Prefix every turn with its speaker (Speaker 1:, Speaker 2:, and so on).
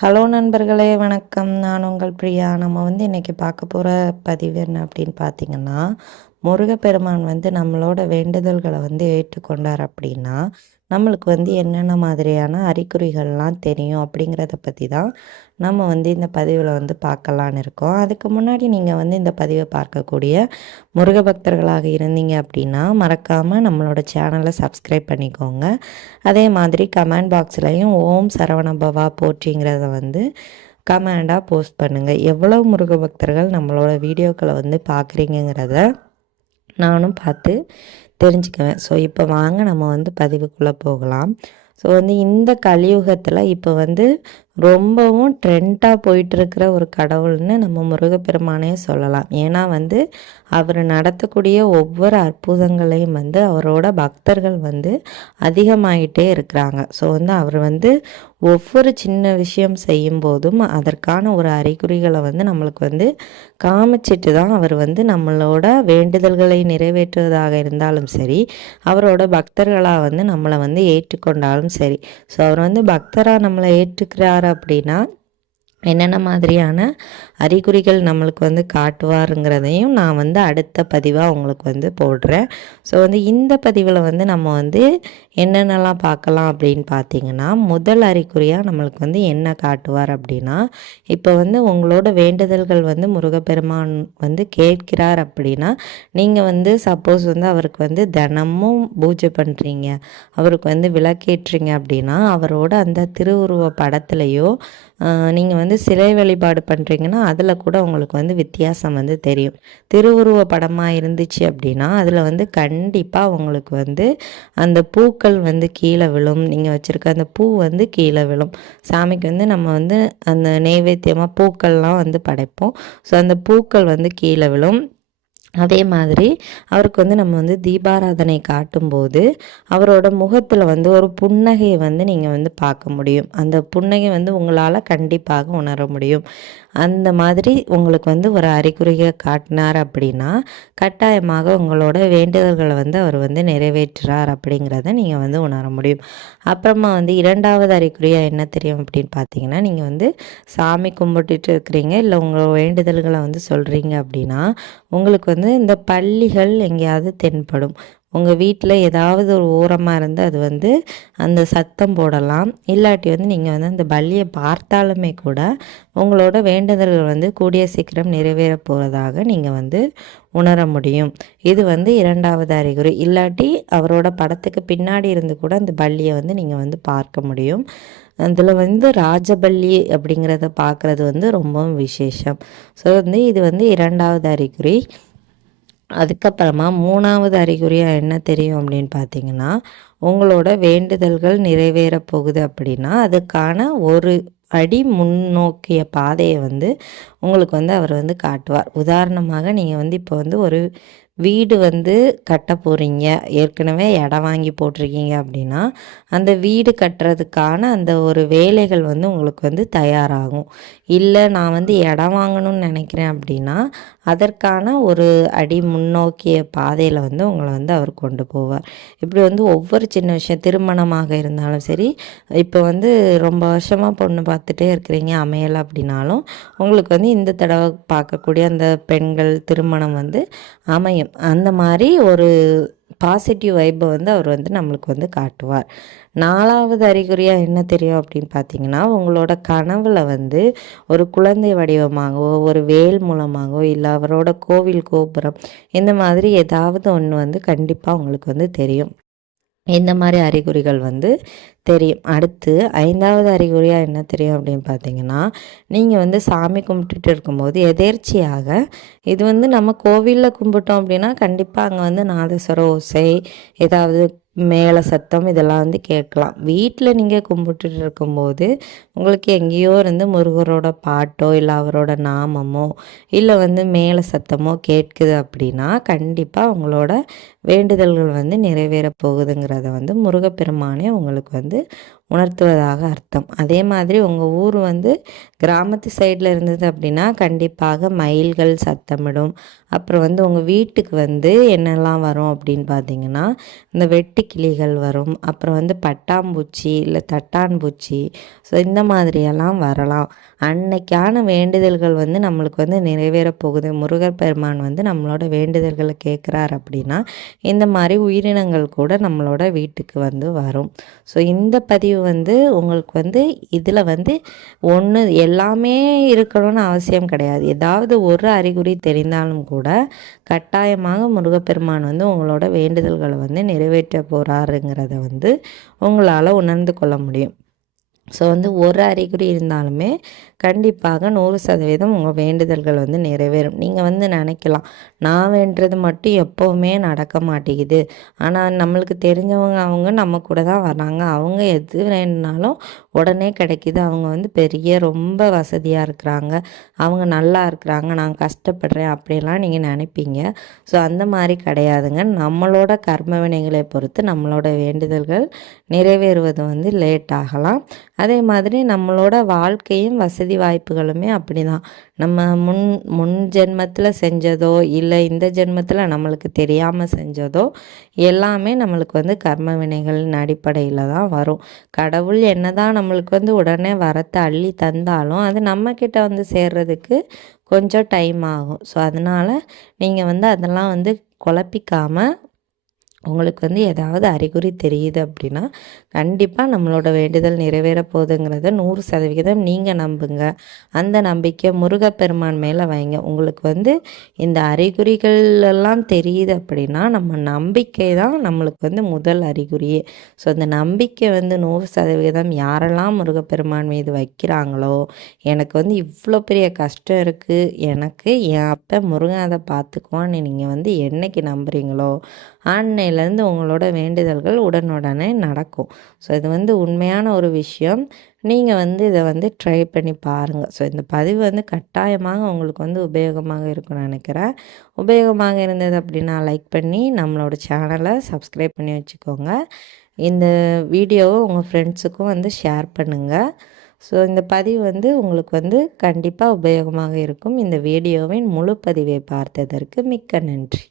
Speaker 1: Hello நண்பர்களே வணக்கம். நான் உங்கள் பிரியா. நம்ம வந்து இன்றைக்கி பார்க்க போகிற பதிவு என்ன அப்படின்னு பார்த்தீங்கன்னா முருகப்பெருமான் வந்து நம்மளோட வேண்டுதல்களை வந்து ஏற்றுக்கொண்டார் அப்படின்னா நம்மளுக்கு வந்து என்னென்ன மாதிரியான அறிகுறிகள்லாம் தெரியும் அப்படிங்கிறத பற்றி தான் நம்ம வந்து இந்த பதிவில் வந்து பார்க்கலான்னு இருக்கோம். அதுக்கு முன்னாடி நீங்கள் வந்து இந்த பதிவை பார்க்கக்கூடிய முருக பக்தர்களாக இருந்தீங்க அப்படின்னா மறக்காமல் நம்மளோட சேனலை சப்ஸ்கிரைப் பண்ணிக்கோங்க. அதே மாதிரி கமெண்ட் பாக்ஸ்லையும் ஓம் சரவணபவா போற்றிங்கிறத வந்து கமெண்டாக போஸ்ட் பண்ணுங்கள் எவ்வளோ முருக பக்தர்கள் நம்மளோட வீடியோக்களை வந்து பார்க்குறீங்கிறத நானும் பார்த்து தெரிஞ்சுக்குவேன். ஸோ இப்போ வாங்க நம்ம வந்து பதிவுக்குள்ளே போகலாம். ஸோ வந்து இந்த கலியுகத்தில் இப்போ வந்து ரொம்பவும் ட்ரெண்டாக போயிட்டுருக்கிற ஒரு கடவுள்னு நம்ம முருகப்பெருமானே சொல்லலாம். ஏன்னா வந்து அவர் நடத்தக்கூடிய ஒவ்வொரு அற்புதங்களையும் வந்து அவரோட பக்தர்கள் வந்து அதிகமாகிட்டே இருக்கிறாங்க. ஸோ வந்து அவர் வந்து ஒவ்வொரு சின்ன விஷயம் செய்யும் போதும் அதற்கான ஒரு அறிகுறிகளை வந்து நம்மளுக்கு வந்து காமிச்சிட்டு தான் அவர் வந்து நம்மளோட வேண்டுதல்களை நிறைவேற்றுவதாக இருந்தாலும் சரி அவரோட பக்தர்களாக வந்து நம்மளை வந்து ஏற்றுக்கொண்டாலும் சரி. ஸோ அவர் வந்து பக்தராக நம்மளை ஏற்றுக்கிறார் அப்படின்னா என்னென்ன மாதிரியான அறிகுறிகள் நம்மளுக்கு வந்து காட்டுவாருங்கிறதையும் நான் வந்து அடுத்த பதிவாக உங்களுக்கு வந்து போடுறேன். ஸோ வந்து இந்த பதிவில் வந்து நம்ம வந்து என்னென்னலாம் பார்க்கலாம் அப்படின்னு பார்த்தீங்கன்னா முதல் அறிகுறியாக நம்மளுக்கு வந்து என்ன காட்டுவார் அப்படின்னா இப்போ வந்து உங்களோட வேண்டுதல்கள் வந்து முருகப்பெருமான் வந்து கேட்கிறார் அப்படின்னா நீங்கள் வந்து சப்போஸ் வந்து அவருக்கு வந்து தினமும் பூஜை பண்ணுறீங்க அவருக்கு வந்து விளக்கேற்றுறீங்க அப்படின்னா அவரோட அந்த திருவுருவ படத்துலையோ நீங்கள் வந்து சிலை வழிபாடு பண்ணுறீங்கன்னா அதில் கூட உங்களுக்கு வந்து வித்தியாசம் வந்து தெரியும். திருவுருவ படமாக இருந்துச்சு அப்படின்னா அதில் வந்து கண்டிப்பாக உங்களுக்கு வந்து அந்த பூக்கள் வந்து கீழே விழும். நீங்கள் வச்சுருக்க அந்த பூ வந்து கீழே விழும். சாமிக்கு வந்து நம்ம வந்து அந்த நெய்வேத்தியமாக பூக்கள்லாம் வந்து படைப்போம். ஸோ அந்த பூக்கள் வந்து கீழே விழும். அதே மாதிரி அவருக்கு வந்து நம்ம வந்து தீபாராதனை காட்டும்போது அவரோட முகத்தில் வந்து ஒரு புன்னகையை வந்து நீங்கள் வந்து பார்க்க முடியும். அந்த புன்னகை வந்து உங்களால் கண்டிப்பாக உணர முடியும். அந்த மாதிரி உங்களுக்கு வந்து ஒரு அறிகுறியை காட்டினார் அப்படின்னா கட்டாயமாக உங்களோட வேண்டுதல்களை வந்து அவர் வந்து நிறைவேற்றுறார் அப்படிங்கிறத நீங்கள் வந்து உணர முடியும். அப்புறமா வந்து இரண்டாவது அறிகுறியாக என்ன தெரியும் அப்படின்னு பார்த்தீங்கன்னா நீங்கள் வந்து சாமி கும்பிட்டுட்டு இருக்கிறீங்க இல்லை உங்கள் வேண்டுதல்களை வந்து சொல்கிறீங்க அப்படின்னா உங்களுக்கு வந்து இந்த பள்ளிகள் எங்கேயாவது தென்படும். உங்கள் வீட்டில் ஏதாவது ஒரு ஓரமாக இருந்து அது வந்து அந்த சத்தம் போடலாம். இல்லாட்டி வந்து நீங்கள் வந்து அந்த பள்ளியை பார்த்தாலுமே கூட உங்களோட வேண்டுதல்கள் வந்து கூடிய சீக்கிரம் நிறைவேற போகிறதாக நீங்கள் வந்து உணர முடியும். இது வந்து இரண்டாவது அறிகுறி. இல்லாட்டி அவரோட படத்துக்கு பின்னாடி இருந்து கூட அந்த பள்ளியை வந்து நீங்கள் வந்து பார்க்க முடியும். அதில் வந்து ராஜபள்ளி அப்படிங்கிறத பார்க்குறது வந்து ரொம்பவும் விசேஷம். ஸோ வந்து இது வந்து இரண்டாவது அறிகுறி. அதுக்கப்புறமா மூணாவது அறிகுறியாக என்ன தெரியும் அப்படின்னு பார்த்தீங்கன்னா உங்களோட வேண்டுதல்கள் நிறைவேற போகுது அப்படின்னா அதுக்கான ஒரு அடி முன்னோக்கிய பாதையை வந்து உங்களுக்கு வந்து அவர் வந்து காட்டுவார். உதாரணமாக நீங்கள் வந்து இப்போ வந்து ஒரு வீடு வந்து கட்ட போகிறீங்க ஏற்கனவே இடம் வாங்கி போட்டிருக்கீங்க அப்படின்னா அந்த வீடு கட்டுறதுக்கான அந்த ஒரு வேலைகள் வந்து உங்களுக்கு வந்து தயாராகும். இல்லை நான் வந்து இடம் வாங்கணும்னு நினைக்கிறேன் அப்படின்னா அதற்கான ஒரு அடி முன்னோக்கிய பாதையில் வந்து உங்களை வந்து அவர் கொண்டு போவார். இப்படி வந்து ஒவ்வொரு சின்ன விஷயம் திருமணமாக இருந்தாலும் சரி இப்போ வந்து ரொம்ப வருஷமாக பொண்ணு பார்த்துட்டே இருக்கிறீங்க அமையலை அப்படின்னாலும் உங்களுக்கு வந்து இந்த தடவை பார்க்கக்கூடிய அந்த பெண்கள் திருமணம் வந்து அமையும். அந்த மாதிரி ஒரு பாசிட்டிவ் வைப்பை வந்து அவர் வந்து நம்மளுக்கு வந்து காட்டுவார். நாலாவது அறிகுறியாக என்ன தெரியும் அப்படின்னு பார்த்தீங்கன்னா உங்களோட கனவில் வந்து ஒரு குழந்தை வடிவமாகவோ ஒரு வேல் மூலமாகவோ இல்லை அவரோட கோவில் கோபுரம் இந்த மாதிரி ஏதாவது ஒன்று வந்து கண்டிப்பாக உங்களுக்கு வந்து தெரியும். இந்த மாதிரி அறிகுறிகள் வந்து தெரியும். அடுத்து ஐந்தாவது அறிகுறியாக என்ன தெரியும் அப்படின்னு பார்த்தீங்கன்னா நீங்கள் வந்து சாமி கும்பிட்டுட்டு இருக்கும்போது எதேர்ச்சியாக இது வந்து நம்ம கோவிலில் கும்பிட்டோம் அப்படின்னா கண்டிப்பாக அங்கே வந்து நாதஸ்வர ஓசை ஏதாவது மேலே சத்தம் இதெல்லாம் வந்து கேட்கலாம். வீட்டில் நீங்கள் கும்பிட்டுட்டு இருக்கும்போது உங்களுக்கு எங்கேயோ இருந்து முருகரோட பாட்டோ இல்லை அவரோட நாமமோ இல்லை வந்து மேலே சத்தமோ கேட்குது அப்படின்னா கண்டிப்பாக உங்களோட வேண்டுதல்கள் வந்து நிறைவேற போகுதுங்கிறத வந்து முருகப்பெருமானே உங்களுக்கு வந்து உணர்த்துவதாக அர்த்தம். அதே மாதிரி உங்கள் ஊர் வந்து கிராமத்து சைடில் இருந்தது அப்படின்னா கண்டிப்பாக மயில்கள் சத்தமிடும். அப்புறம் வந்து உங்கள் வீட்டுக்கு வந்து என்னெல்லாம் வரும் அப்படின்னு பார்த்தீங்கன்னா இந்த வெட்டு கிளிகள் வரும். அப்புறம் வந்து பட்டாம்பூச்சி இல்லை தட்டான்பூச்சி. ஸோ இந்த மாதிரியெல்லாம் வரலாம். அன்னைக்கான வேண்டுதல்கள் வந்து நம்மளுக்கு வந்து நிறைவேற போகுது. முருகர் பெருமான் வந்து நம்மளோட வேண்டுதல்களை கேட்குறார் அப்படின்னா இந்த மாதிரி உயிரினங்கள் கூட நம்மளோட வீட்டுக்கு வந்து வரும். ஸோ இந்த பதிவு வந்து உங்களுக்கு வந்து இதில் வந்து ஒன்று எல்லாமே இருக்கணும்னு அவசியம் கிடையாது. ஏதாவது ஒரு அறிகுறி தெரிந்தாலும் கூட கட்டாயமாக முருகப்பெருமான் வந்து உங்களோட வேண்டுதல்களை வந்து நிறைவேற்ற போகிறாருங்கிறத வந்து உங்களால் உணர்ந்து கொள்ள முடியும். ஸோ வந்து ஒரு அறிகுறி இருந்தாலுமே கண்டிப்பாக நூறு சதவீதம் உங்கள் வேண்டுதல்கள் வந்து நிறைவேறும். நீங்கள் வந்து நினைக்கலாம் நான் வேண்டுறது மட்டும் எப்போவுமே நடக்க மாட்டேங்குது. ஆனால் நம்மளுக்கு தெரிஞ்சவங்க அவங்க நம்ம கூட தான் வராங்க. அவங்க எது வேணுனாலும் உடனே கிடைக்கிது. அவங்க வந்து பெரிய ரொம்ப வசதியாக இருக்கிறாங்க. அவங்க நல்லா இருக்கிறாங்க. நான் கஷ்டப்படுறேன். அப்படிலாம் நீங்கள் நினைப்பீங்க. ஸோ அந்த மாதிரி கிடையாதுங்க. நம்மளோட கர்ம வினைகளை பொறுத்து நம்மளோட வேண்டுதல்கள் நிறைவேறுவது வந்து லேட் ஆகலாம். அதே மாதிரி நம்மளோட வாழ்க்கையும் வசதி வாய்ப்புகளுமே அப்படி தான் நம்ம முன் முன் ஜென்மத்தில் செஞ்சதோ இல்லை இந்த ஜென்மத்தில் நம்மளுக்கு தெரியாமல் செஞ்சதோ எல்லாமே நம்மளுக்கு வந்து கர்ம வினைகளின் அடிப்படையில் தான் வரும். கடவுள் என்ன தான் நம்மளுக்கு வந்து உடனே வரத்தை அள்ளி தந்தாலும் அது நம்மக்கிட்ட வந்து சேர்றதுக்கு கொஞ்சம் டைம் ஆகும். ஸோ அதனால் நீங்கள் வந்து அதெல்லாம் வந்து குழப்பிக்காமல் உங்களுக்கு வந்து ஏதாவது அறிகுறி தெரியுது அப்படின்னா கண்டிப்பாக நம்மளோட வேண்டுதல் நிறைவேற போகுதுங்கிறத நூறு சதவிகிதம் நீங்கள் நம்புங்க. அந்த நம்பிக்கை முருகப்பெருமான் மேலே வைங்க. உங்களுக்கு வந்து இந்த அறிகுறிகள் எல்லாம் தெரியுது அப்படின்னா நம்ம நம்பிக்கை தான் நம்மளுக்கு வந்து முதல் அறிகுறியே. ஸோ அந்த நம்பிக்கை வந்து நூறு சதவிகிதம் யாரெல்லாம் முருகப்பெருமான் மீது வைக்கிறாங்களோ எனக்கு வந்து இவ்வளோ பெரிய கஷ்டம் இருக்குது எனக்கு என் அப்போ முருகன் அதை பார்த்துக்குவான்னு நீங்கள் வந்து என்னைக்கு நம்புகிறீங்களோ ஆண்மையிலேருந்து உங்களோட வேண்டுதல்கள் உடனுடனே நடக்கும். ஸோ இது வந்து உண்மையான ஒரு விஷயம். நீங்கள் வந்து இதை வந்து ட்ரை பண்ணி பாருங்கள் ஸோ இந்த பதிவு வந்து கட்டாயமாக உங்களுக்கு வந்து உபயோகமாக இருக்கும்னு நினைக்கிறேன். உபயோகமாக இருந்தது அப்படின்னா லைக் பண்ணி நம்மளோட சேனலை சப்ஸ்கிரைப் பண்ணி வச்சுக்கோங்க. இந்த வீடியோவை உங்கள் ஃப்ரெண்ட்ஸுக்கும் வந்து ஷேர் பண்ணுங்கள் ஸோ இந்த பதிவு வந்து உங்களுக்கு வந்து கண்டிப்பாக உபயோகமாக இருக்கும். இந்த வீடியோவின் முழு பதிவை பார்த்ததற்கு மிக்க நன்றி.